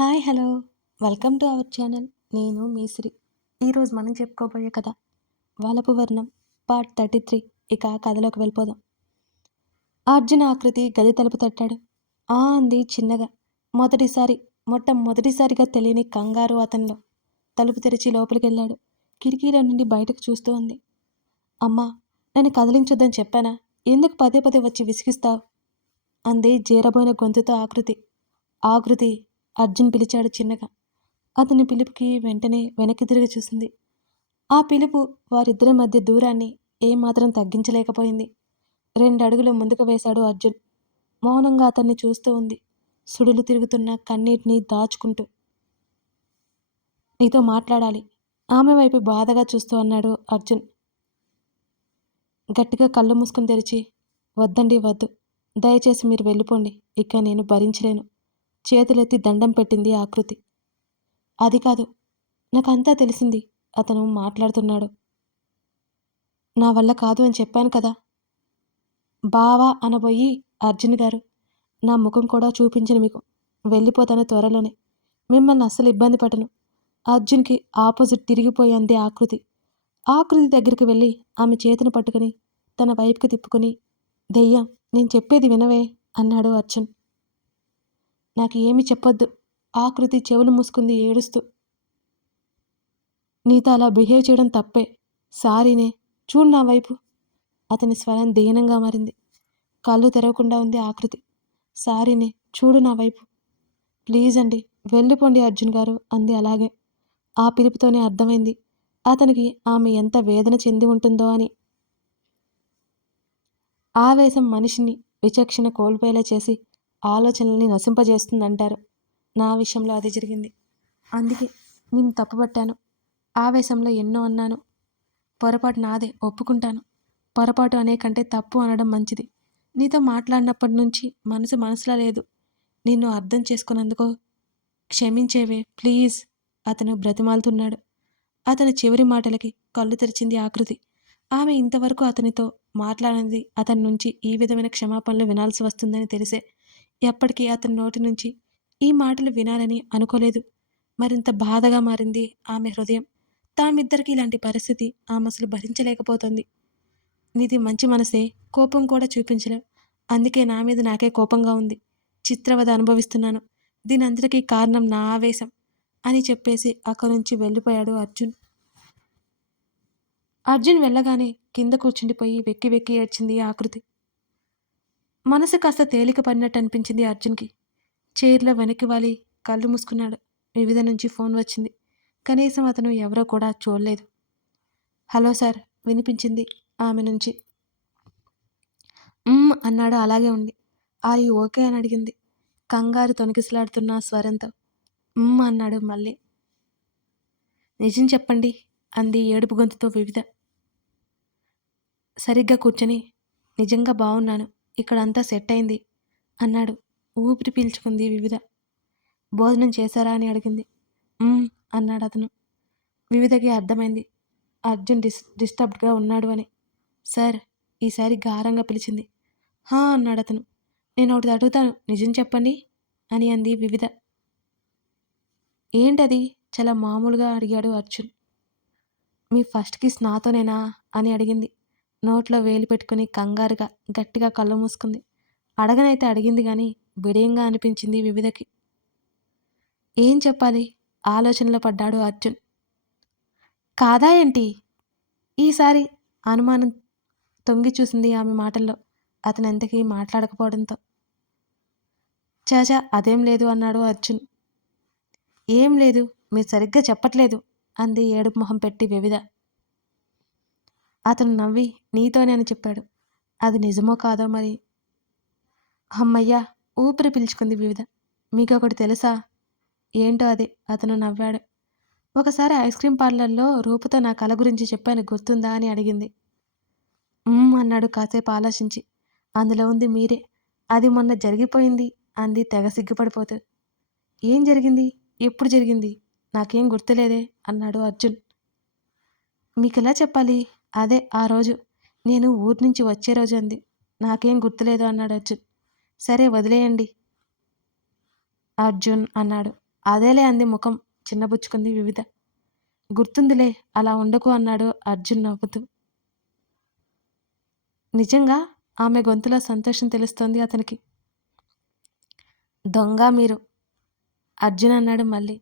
Hi hello welcome to our channel. నేను మీశ్రీ. ఈరోజు మనం చెప్పుకోబోయే కథ వలపు వర్ణం పార్ట్ 33. ఇక కథలోకి వెళ్ళిపోదాం. అర్జున్ ఆకృతి గది తలుపు తట్టాడు. అంది చిన్నగా. మొట్టమొదటిసారిగా తెలియని కంగారు అతనిలో. తలుపు తెరిచి లోపలికెళ్ళాడు. కిటికీలో నుండి బయటకు చూస్తూ ఉంది. అమ్మా, నన్ను కదిలించొద్దని చెప్పానా? ఎందుకు పదే పదే వచ్చి విసిగిస్తావు? అంది జీరబోయిన గొంతుతో ఆకృతి. అర్జున్ పిలిచాడు చిన్నగా. అతని పిలుపుకి వెంటనే వెనక్కి తిరిగి చూసింది. ఆ పిలుపు వారిద్దరి మధ్య దూరాన్ని ఏమాత్రం తగ్గించలేకపోయింది. 2 అడుగులు ముందుకు వేశాడు అర్జున్. మౌనంగా అతన్ని చూస్తూ ఉంది, సుడులు తిరుగుతున్న కన్నీటిని దాచుకుంటూ. నీతో మాట్లాడాలి, ఆమె వైపు బాధగా చూస్తూ అన్నాడు అర్జున్. గట్టిగా కళ్ళు మూసుకుని తెరిచి, వద్దండి వద్దు, దయచేసి మీరు వెళ్ళిపోండి, ఇక నేను భరించలేను. చేతులెత్తి దండం పెట్టింది ఆకృతి. అది కాదు, నాకంతా తెలిసింది. అతను మాట్లాడుతున్నాడు. నా వల్ల కాదు అని చెప్పాను కదా. బావా అనబోయి అర్జున్ గారు, నా ముఖం కూడా చూపించను మీకు. వెళ్ళిపోతాను త్వరలోనే. మిమ్మల్ని అస్సలు ఇబ్బంది పెట్టను. అర్జున్కి ఆపోజిట్ తిరిగిపోయి అంది ఆకృతి దగ్గరికి వెళ్ళి ఆమె చేతిని పట్టుకుని తన వైపుకి తిప్పుకుని, దెయ్యం, నేను చెప్పేది వినవే అన్నాడు అర్జున్. నాకు ఏమి చెప్పొద్దు. ఆకృతి చెవులు మూసుకుంది ఏడుస్తూ. నీతో అలా బిహేవ్ చేయడం తప్పే. సారీనే, చూడు నా వైపు. అతని స్వరం దీనంగా మారింది. కళ్ళు తెరవకుండా ఉంది ఆకృతి. సారీనే, చూడు నా వైపు. ప్లీజ్ అండి, వెళ్ళిపోండి అర్జున్ గారు అంది అలాగే. ఆ పిలుపుతోనే అర్థమైంది అతనికి ఆమె ఎంత వేదన చెంది ఉంటుందో అని. ఆవేశం మనిషిని విచక్షణ కోల్పోయేలా చేసి ఆలోచనల్ని నశింపజేస్తుందంటారు. నా విషయంలో అది జరిగింది. అందుకే నేను తప్పుపట్టాను. ఆవేశంలో ఎన్నో అన్నాను. పొరపాటు నాదే, ఒప్పుకుంటాను. పొరపాటు అనే కంటే తప్పు అనడం మంచిది. నీతో మాట్లాడినప్పటి నుంచి మనసులా లేదు. నిన్ను అర్థం చేసుకున్నందుకో క్షమించేవే ప్లీజ్. అతను బ్రతిమాలుతున్నాడు. అతని చివరి మాటలకి కళ్ళు తెరిచింది ఆకృతి. ఆమె ఇంతవరకు అతనితో మాట్లాడినది అతని నుంచి ఈ విధమైన క్షమాపణలు వినాల్సి వస్తుందని తెలిసే ఎప్పటికీ అతని నోటి నుంచి ఈ మాటలు వినాలని అనుకోలేదు. మరింత బాధగా మారింది ఆమె హృదయం. తామిద్దరికీ ఇలాంటి పరిస్థితి ఆమె అసలు భరించలేకపోతుంది. నీది మంచి మనసే, కోపం కూడా చూపించలేవు. అందుకే నా మీద నాకే కోపంగా ఉంది. చిత్రవద అనుభవిస్తున్నాను. దీనంతటికీ కారణం నా ఆవేశం అని చెప్పేసి అక్కడి నుంచి వెళ్ళిపోయాడు అర్జున్. వెళ్ళగానే కింద కూర్చుండిపోయి వెక్కి వెక్కి ఏడ్చింది ఆకృతి. మనసు కాస్త తేలిక పడినట్టు అనిపించింది అర్జున్కి. చైర్లో వెనక్కి వాలి కళ్ళు మూసుకున్నాడు. వివిధ నుంచి ఫోన్ వచ్చింది. కనీసం అతను ఎవరో కూడా చూడలేదు. హలో సార్ వినిపించింది ఆమె నుంచి. అన్నాడు అలాగే ఉండి. ఆర్ యూ ఓకే అని అడిగింది కంగారు తొణికిసలాడుతున్న స్వరంతో. అన్నాడు మళ్ళీ. నిజం చెప్పండి అంది ఏడుపు గొంతుతో వివిధ. సరిగ్గా కూర్చొని, నిజంగా బాగున్నాను, ఇక్కడంతా సెట్ అయింది అన్నాడు. ఊపిరి పీల్చుకుంది వివిధ. భోజనం చేశారా అని అడిగింది. అన్నాడు అతను. వివిధకి అర్థమైంది అర్జున్ డిస్టర్బ్డ్గా ఉన్నాడు అని. సార్, ఈసారి గారంగా పిలిచింది. అన్నాడు అతను. నేను ఒకటి అడుగుతాను, నిజం చెప్పండి అని అంది వివిధ. ఏంటది చాలా మామూలుగా అడిగాడు అర్జున్. మీ ఫస్ట్ కిస్ నాతోనేనా అని అడిగింది. నోట్లో వేలు పెట్టుకుని కంగారుగా గట్టిగా కళ్ళు మూసుకుంది. అడగనైతే అడిగింది కానీ బిడియంగా అనిపించింది వివిధకి. ఏం చెప్పాలి ఆలోచనలో పడ్డాడు అర్జున్. కాదా ఏంటి? ఈసారి అనుమానం తొంగి చూసింది ఆమె మాటల్లో, అతను ఎంతకీ మాట్లాడకపోవడంతో. చాచా అదేం లేదు అన్నాడు అర్జున్. ఏం లేదు, మీరు సరిగ్గా చెప్పట్లేదు అంది ఏడుపు మొహం పెట్టి వివిధ. అతను నవ్వి నీతోనే అని చెప్పాడు. అది నిజమో కాదో మరి. అమ్మయ్యా, ఊపిరి పీల్చుకుంది వివిధ. మీకొకటి తెలుసా? ఏంటో అది. అతను నవ్వాడు. ఒకసారి ఐస్ క్రీమ్ పార్లర్లో రూపుతో నా కళ గురించి చెప్పాను, గుర్తుందా అని అడిగింది. అన్నాడు కాసేపు ఆలోచించి. అందులో ఉంది మీరే. అది మొన్న జరిగిపోయింది అంది తెగ సిగ్గుపడిపోతూ. ఏం జరిగింది? ఎప్పుడు జరిగింది? నాకేం గుర్తులేదే అన్నాడు అర్జున్. మీకెలా చెప్పాలి? అదే ఆ రోజు, నేను ఊరి నుంచి వచ్చే రోజు అంది. నాకేం గుర్తులేదు అన్నాడు అర్జున్. సరే వదిలేయండి అర్జున్ అన్నాడు. అదేలే అంది ముఖం చిన్నబుచ్చుకుంది వివిధ. గుర్తుందిలే, అలా ఉండకు అన్నాడు అర్జున్ నవ్వుతూ. నిజంగా? ఆమె గొంతులో సంతోషం తెలుస్తోంది అతనికి. దొంగ మీరు, అర్జున్ అన్నాడు మళ్ళీ.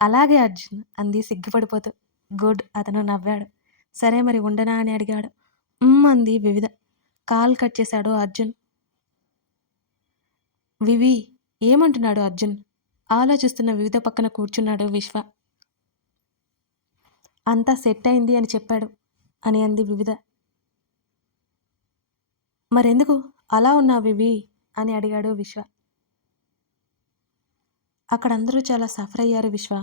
అలాగే అర్జున్ అంది సిగ్గుపడిపోతూ. గుడ్ అతను నవ్వాడు. సరే మరి ఉండనా అని అడిగాడు. అంది వివిధ. కాల్ కట్ చేశాడు అర్జున్. వివి ఏమంటున్నాడు అర్జున్? ఆలోచిస్తున్న వివిధ పక్కన కూర్చున్నాడు విశ్వ. అంతా సెట్ అయింది అని చెప్పాడు అని అంది వివిధ. మరెందుకు అలా ఉన్నావు వివి అని అడిగాడు విశ్వ. అక్కడందరూ చాలా సఫర్ అయ్యారు విశ్వ,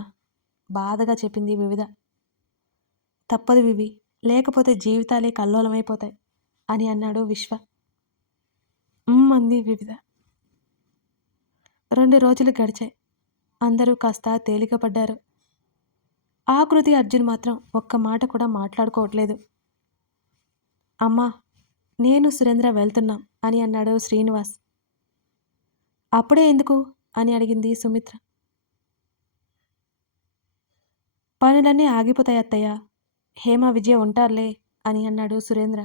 బాధగా చెప్పింది వివిధ. తప్పదు వివి, లేకపోతే జీవితాలే కల్లోలమైపోతాయి అని అన్నాడు విశ్వ. అంది వివిధ. 2 రోజులు గడిచాయి. అందరూ కాస్త తేలికపడ్డారు. ఆకృతి అర్జున్ మాత్రం ఒక్క మాట కూడా మాట్లాడుకోవట్లేదు. అమ్మా, నేను సురేంద్ర వెళ్తున్నాం అని అన్నాడు శ్రీనివాస్. అప్పుడే ఎందుకు అని అడిగింది సుమిత్ర. పనులన్నీ ఆగిపోతాయి అత్తయ్య, హేమ విజయ ఉంటారులే అని అన్నాడు సురేంద్ర.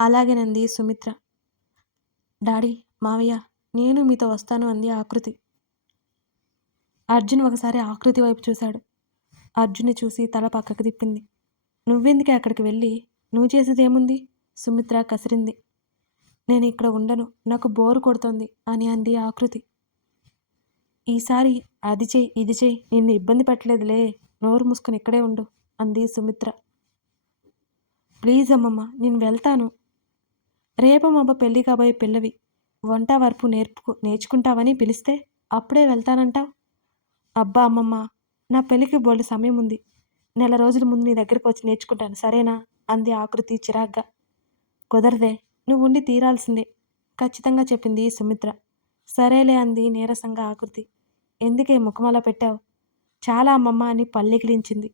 అలాగేనంది సుమిత్ర. డాడీ, మావయ్య, నేను మీతో వస్తాను అంది ఆకృతి. అర్జున్ ఒకసారి ఆకృతి వైపు చూశాడు. అర్జున్ని చూసి తల పక్కకు తిప్పింది. నువ్వెందుకే అక్కడికి వెళ్ళి? నువ్వు చేసేదేముంది? సుమిత్ర కసిరింది. నేను ఇక్కడ ఉండను, నాకు బోరు కొడుతోంది అని అంది ఆకృతి. ఈసారి అది చెయ్యి ఇది చెయ్యి, నిన్ను ఇబ్బంది పెట్టలేదులే, నోరు మూసుకొని ఇక్కడే ఉండు అంది సుమిత్ర. ప్లీజ్ అమ్మమ్మ, నేను వెళ్తాను. రేపమ్మబ్బ పెళ్ళి కాబోయే పిల్లవి, వంట వరపు నేర్చుకుంటావని పిలిస్తే అప్పుడే వెళ్తానంటావు. అబ్బా అమ్మమ్మ, నా పెళ్ళికి బోల్డు సమయం ఉంది, నెల రోజుల ముందు నీ దగ్గరికి వచ్చి నేర్చుకుంటాను సరేనా అంది ఆకృతి చిరాగ్గా. కుదరదే, నువ్వు ఉండి తీరాల్సిందే ఖచ్చితంగా చెప్పింది సుమిత్ర. సరేలే అంది నీరసంగా ఆకృతి. ఎందుకే ముఖమలా పెట్టావు? చాలా అమ్మమ్మ అని పల్లెకిలించింది.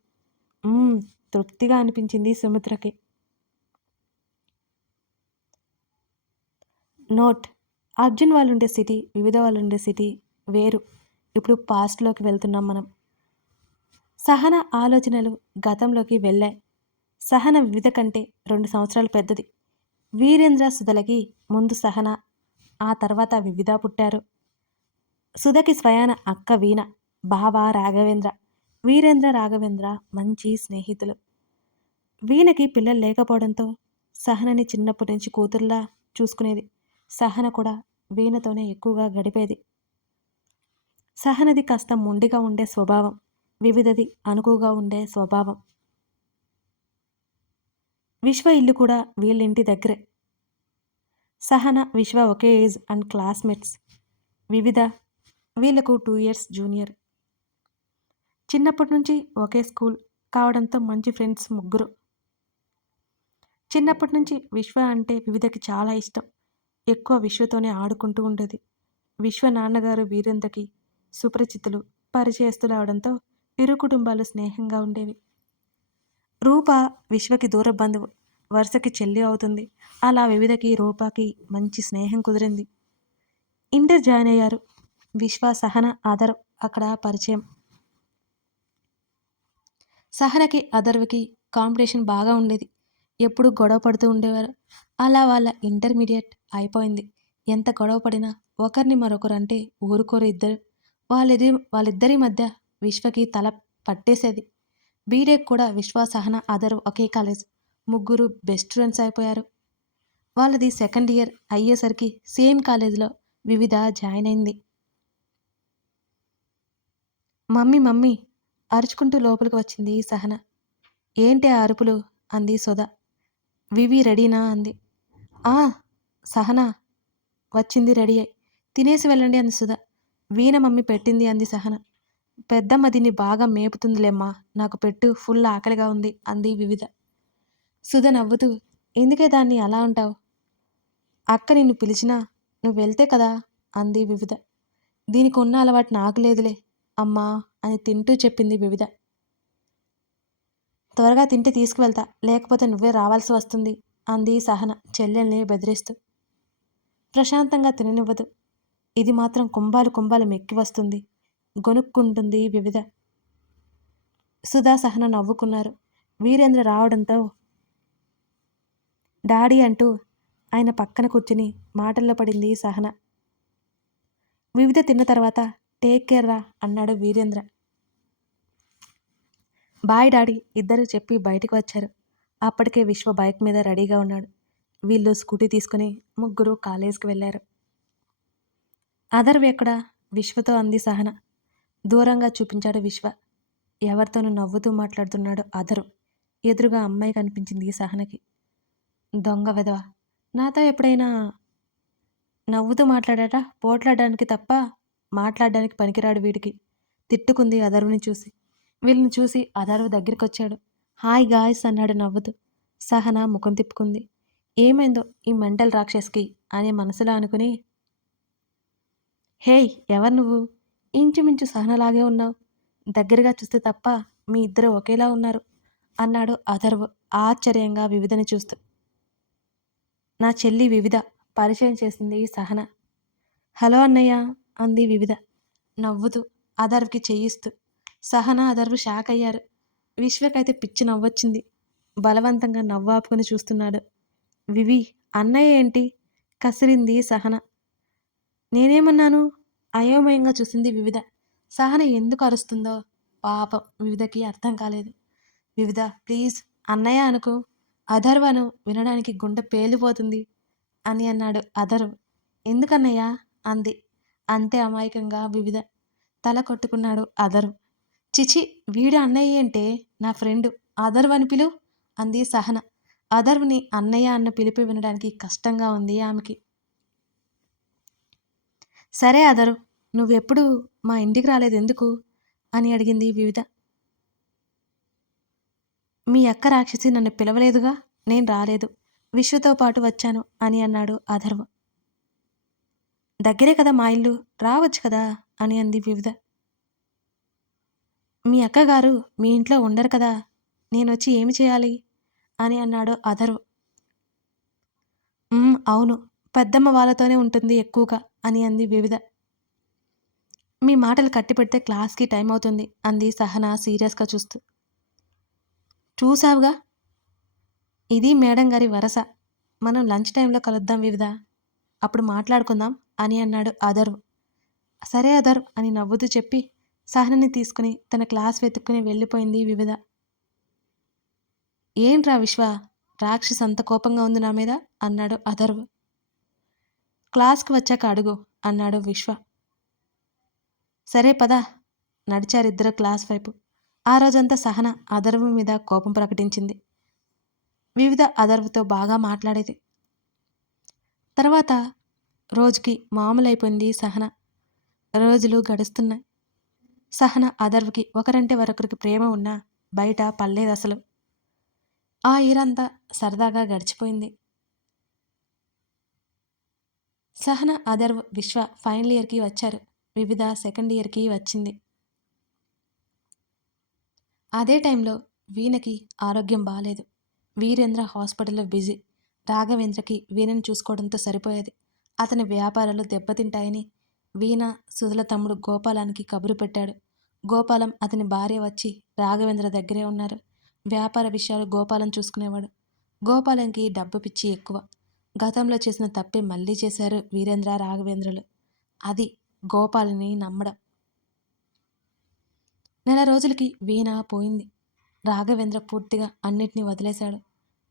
తృప్తిగా అనిపించింది సుమిత్రకి. నోట్: అర్జున్ వాళ్ళుండే సిటీ, వివిధ వాళ్ళుండే సిటీ వేరు. ఇప్పుడు పాస్ట్లోకి వెళ్తున్నాం మనం. సహన ఆలోచనలు గతంలోకి వెళ్ళాయి. సహన వివిధ కంటే 2 సంవత్సరాలు పెద్దది. వీరేంద్ర సుధలకి ముందు సహన, ఆ తర్వాత వివిధ పుట్టారు. సుధకి స్వయాన అక్క వీణ, బావ రాఘవేంద్ర. వీరేంద్ర రాఘవేంద్ర మంచి స్నేహితులు. వీణకి పిల్లలు లేకపోవడంతో సహనని చిన్నప్పటి నుంచి కూతురులా చూసుకునేది. సహన కూడా వీణతోనే ఎక్కువగా గడిపేది. సహనది కాస్త మొండిగా ఉండే స్వభావం, వివిధది అనుకువగా ఉండే స్వభావం. విశ్వ ఇల్లు కూడా వీళ్ళింటి దగ్గరే. సహన, విశ్వ ఒకే ఏజ్ అండ్ క్లాస్మేట్స్. వివిధ వీళ్లకు 2 years జూనియర్. చిన్నప్పటి నుంచి ఒకే స్కూల్ కావడంతో మంచి ఫ్రెండ్స్ ముగ్గురు. చిన్నప్పటి నుంచి విశ్వ అంటే వివిధకి చాలా ఇష్టం. ఎక్కువ విశ్వతోనే ఆడుకుంటూ ఉండేది. విశ్వ నాన్నగారు వీరేంద్రకి సుపరిచితులు, పరిచయస్తులు అవడంతో ఇరు కుటుంబాలు స్నేహంగా ఉండేవి. రూప విశ్వకి దూర బంధువు, వరుసకి చెల్లి అవుతుంది. అలా వివిధకి రూపాకి మంచి స్నేహం కుదిరింది. ఇంటర్ జాయిన్ అయ్యారు. విశ్వ, సహన, అదర్ అక్కడ పరిచయం. సహనకి అదర్వకి కాంపిటీషన్ బాగా ఉండేది. ఎప్పుడు గొడవ పడుతూ ఉండేవారు. అలా వాళ్ళ ఇంటర్మీడియట్ అయిపోయింది. ఎంత గొడవ పడినా ఒకరిని మరొకరు అంటే ఊరుకోరు ఇద్దరు. వాళ్ళిద్దరి మధ్య విశ్వకి తల పట్టేసేది. బీటెక్ కూడా విశ్వ, సహన, అదర్ ఒకే కాలేజ్. ముగ్గురు బెస్ట్ ఫ్రెండ్స్ అయిపోయారు. వాళ్ళది 2nd year అయ్యేసరికి సేమ్ కాలేజీలో వివిధ జాయిన్ అయింది. మమ్మీ మమ్మీ అరుచుకుంటూ లోపలికి వచ్చింది సహన. ఏంటి ఆ అరుపులు అంది సుధ. వివి రెడీనా అంది. ఆ సహన వచ్చింది రెడీ అయి. తినేసి వెళ్ళండి అంది సుధ. వీణ మమ్మీ పెట్టింది అంది సహన. పెద్దమ్మ దీన్ని బాగా మేపుతుందిలేమ్మా, నాకు పెట్టు, ఫుల్ ఆకలిగా ఉంది అంది వివిధ. సుధ నవ్వుతూ, ఎందుకే దాన్ని అలా అంటావు? అక్క నిన్ను పిలిచినా నువ్వు వెళ్తే కదా అంది వివిధ. దీనికి ఉన్న అలవాటు నాకు లేదులే అమ్మా అని తింటూ చెప్పింది వివిధ. త్వరగా తింటే తీసుకువెళ్తా, లేకపోతే నువ్వే రావాల్సి వస్తుంది అంది సహన చెల్లెల్ని బెదిరిస్తూ. ప్రశాంతంగా తిననివ్వదు. ఇది మాత్రం కుంభాలు కుంభాలు మెక్కి వస్తుంది. గొనుక్కుంటుంది వివిధ. సుధా సహన నవ్వుకున్నారు. వీరేంద్ర రావడంతో డాడీ అంటూ ఆయన పక్కన కూర్చుని మాటల్లో పడింది సహన. వివిధ తిన్న తర్వాత టేక్ కేర్ రా అన్నాడు వీరేంద్ర. బాయ్ డాడీ ఇద్దరు చెప్పి బయటికి వచ్చారు. అప్పటికే విశ్వ బైక్ మీద రెడీగా ఉన్నాడు. వీళ్ళు స్కూటీ తీసుకుని ముగ్గురు కాలేజ్కి వెళ్ళారు. అదర్వి ఎక్కడా? విశ్వతో అంది సహన. దూరంగా చూపించాడు విశ్వ. ఎవరితోనూ నవ్వుతూ మాట్లాడుతున్నాడు అదరు. ఎదురుగా అమ్మాయి కనిపించింది సహనకి. దొంగ వెధవ, నాతో ఎప్పుడైనా నవ్వుతూ మాట్లాడాట? పోట్లాడడానికి తప్ప మాట్లాడడానికి పనికిరాడు వీడికి, తిట్టుకుంది అదర్వుని చూసి. వీళ్ళని చూసి అదర్వు దగ్గరికొచ్చాడు. హాయ్ గాయ్స్ అన్నాడు నవ్వుతూ. సహన ముఖం తిప్పుకుంది. ఏమైందో ఈ మెంటల్ రాక్షస్కి అనే మనసులో అనుకుని, హేయ్ ఎవరు నువ్వు? ఇంచుమించు సహనలాగే ఉన్నావు. దగ్గరగా చూస్తే తప్ప మీ ఇద్దరు ఒకేలా ఉన్నారు అన్నాడు అథర్వ్ ఆశ్చర్యంగా వివిధని చూస్తూ. నా చెల్లి వివిధ పరిచయం చేసింది సహన. హలో అన్నయ్య అంది వివిధ నవ్వుతూ అథర్వ్కి చెయ్యిస్తూ. సహన అథర్వ్ షాక్ అయ్యారు. విశ్వకైతే పిచ్చి నవ్వొచ్చింది. బలవంతంగా నవ్వు ఆపుకొని చూస్తున్నాడు. వివి అన్నయ్య ఏంటి? కసిరింది సహన. నేనేమన్నాను? అయోమయంగా చూసింది వివిధ. సహన ఎందుకు అరుస్తుందో పాపం వివిధకి అర్థం కాలేదు. వివిధ ప్లీజ్ అన్నయ్య అనుకో, అథర్వను వినడానికి గుండె పేలిపోతుంది అని అన్నాడు అథర్వ్. ఎందుకన్నయ్యా అంది అంతే అమాయకంగా వివిధ. తల కొట్టుకున్నాడు అథర్వ్. చిచి వీడు అన్నయ్య అంటే నా ఫ్రెండు అథర్వ్ అని పిలు అంది సహన. అథర్వ్ని అన్నయ్య అన్న పిలుపు వినడానికి కష్టంగా ఉంది ఆమెకి. సరే అథర్వ్, నువ్వెప్పుడు మా ఇంటికి రాలేదు ఎందుకు అని అడిగింది వివిధ. మీ అక్క రాక్షసి నన్ను పిలవలేదుగా, నేను రాలేదు, విశ్వతో పాటు వచ్చాను అని అన్నాడు అథర్వ్. దగ్గరే కదా మా ఇల్లు, రావచ్చు కదా అని అంది వివిధ. మీ అక్కగారు మీ ఇంట్లో ఉండరు కదా, నేనొచ్చి ఏమి చేయాలి అని అన్నాడు అథర్వ్. అవును, పెద్దమ్మ వాళ్ళతోనే ఉంటుంది ఎక్కువగా అని అంది వివిధ. మీ మాటలు కట్టిపెడితే క్లాస్కి టైం అవుతుంది అంది సహన సీరియస్గా చూస్తూ. చూసావుగా, ఇది మేడం గారి వరస, మనం లంచ్ టైంలో కలుద్దాం వివిధ, అప్పుడు మాట్లాడుకుందాం అని అన్నాడు అథర్వ్. సరే అథర్వ్ అని నవ్వుతూ చెప్పి సహనని తీసుకుని తన క్లాస్ వెతుక్కుని వెళ్ళిపోయింది వివిధ. ఏంట్రా విశ్వ, రాక్షస్ అంత కోపంగా ఉంది నా మీద అన్నాడు అథర్వ్. క్లాస్కి వచ్చాక అడుగు అన్నాడు విశ్వ. సరే పద. నడిచారిద్దరు క్లాస్ వైపు. ఆ రోజంతా సహన అథర్వ్ మీద కోపం ప్రకటించింది. వివిధ అథర్వ్తో బాగా మాట్లాడేది. తర్వాత రోజుకి మామూలైపోయింది సహన. రోజులు గడుస్తున్నాయి. సహన అథర్వ్కి ఒకరంటే మరొకరికి ప్రేమ ఉన్నా బయట పడలేదు అసలు. ఆ ఇయరంతా సరదాగా గడిచిపోయింది. సహన అథర్వ్ విశ్వ ఫైనల్ ఇయర్కి వచ్చారు. వివిధ సెకండ్ ఇయర్కి వచ్చింది. అదే టైంలో వీణకి ఆరోగ్యం బాగాలేదు. వీరేంద్ర హాస్పిటల్లో బిజీ. రాఘవేంద్రకి వీణను చూసుకోవడంతో సరిపోయేది. అతని వ్యాపారాలు దెబ్బతింటాయని వీణ సుధల తమ్ముడు గోపాలానికి కబురు పెట్టాడు. గోపాలం అతని భార్య వచ్చి రాఘవేంద్ర దగ్గరే ఉన్నారు. వ్యాపార విషయాలు గోపాలం చూసుకునేవాడు. గోపాలంకి డబ్బు పిచ్చి ఎక్కువ. గతంలో చేసిన తప్పే మళ్ళీ చేశారు వీరేంద్ర రాఘవేంద్రలు. అది గోపాలని నమ్మడం. నెల రోజులకి వీణ పోయింది. రాఘవేంద్ర పూర్తిగా అన్నిటినీ వదిలేశాడు.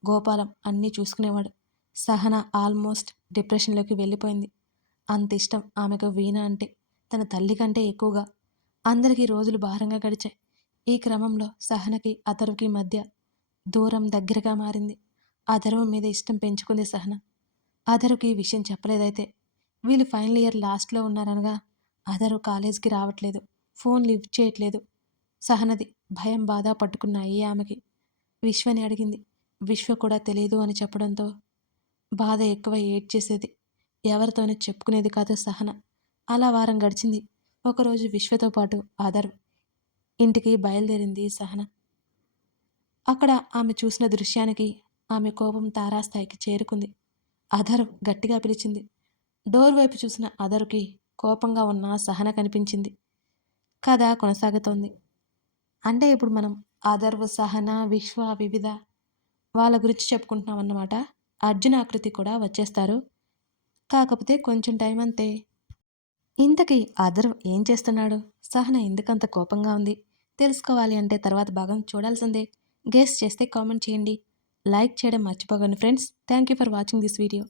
గోపాలం అన్నీ చూసుకునేవాడు. సహన ఆల్మోస్ట్ డిప్రెషన్లోకి వెళ్ళిపోయింది. అంత ఇష్టం ఆమెకు వీణ అంటే, తన తల్లి కంటే ఎక్కువగా. అందరికీ రోజులు భారంగా గడిచాయి. ఈ క్రమంలో సహనకి అథర్వ్కి మధ్య దూరం దగ్గరగా మారింది. అథర్వ్ మీద ఇష్టం పెంచుకుంది సహన. అథర్వ్కి ఈ విషయం చెప్పలేదైతే. వీళ్ళు ఫైనల్ ఇయర్ లాస్ట్లో ఉన్నారనగా అథర్వ్ కాలేజ్కి రావట్లేదు, ఫోన్ లిఫ్ట్ చేయట్లేదు. సహనది భయం బాధ పట్టుకున్నాయి ఆమెకి. విశ్వని అడిగింది. విశ్వ కూడా తెలియదు అని చెప్పడంతో బాధ ఎక్కువ ఏడ్చేసేది. ఎవరితోనూ చెప్పుకునేది కాదు సహన. అలా వారం గడిచింది. ఒకరోజు విశ్వతో పాటు అథర్వ్ ఇంటికి బయలుదేరింది సహన. అక్కడ ఆమె చూసిన దృశ్యానికి ఆమె కోపం తారాస్థాయికి చేరుకుంది. అథర్వ్ గట్టిగా పిలిచింది. డోర్ వైపు చూసిన అథర్వ్కి కోపంగా ఉన్న సహన కనిపించింది. కథ కొనసాగుతోంది. అంటే ఇప్పుడు మనం అథర్వ, సహన, విశ్వ, వివిధ వాళ్ళ గురించి చెప్పుకుంటున్నామన్నమాట. అర్జున్, ఆకృతి కూడా వచ్చేస్తారు. కాకపోతే కొంచెం టైం అంతే. ఇంతకీ అథర్వ్ ఏం చేస్తున్నాడు? సహన ఎందుకంత కోపంగా ఉంది? తెలుసుకోవాలి అంటే తర్వాత భాగం చూడాల్సిందే. గెస్ చేస్తే కామెంట్ చేయండి. లైక్ చేయడం మర్చిపోకండి friends. Thank you for watching this video.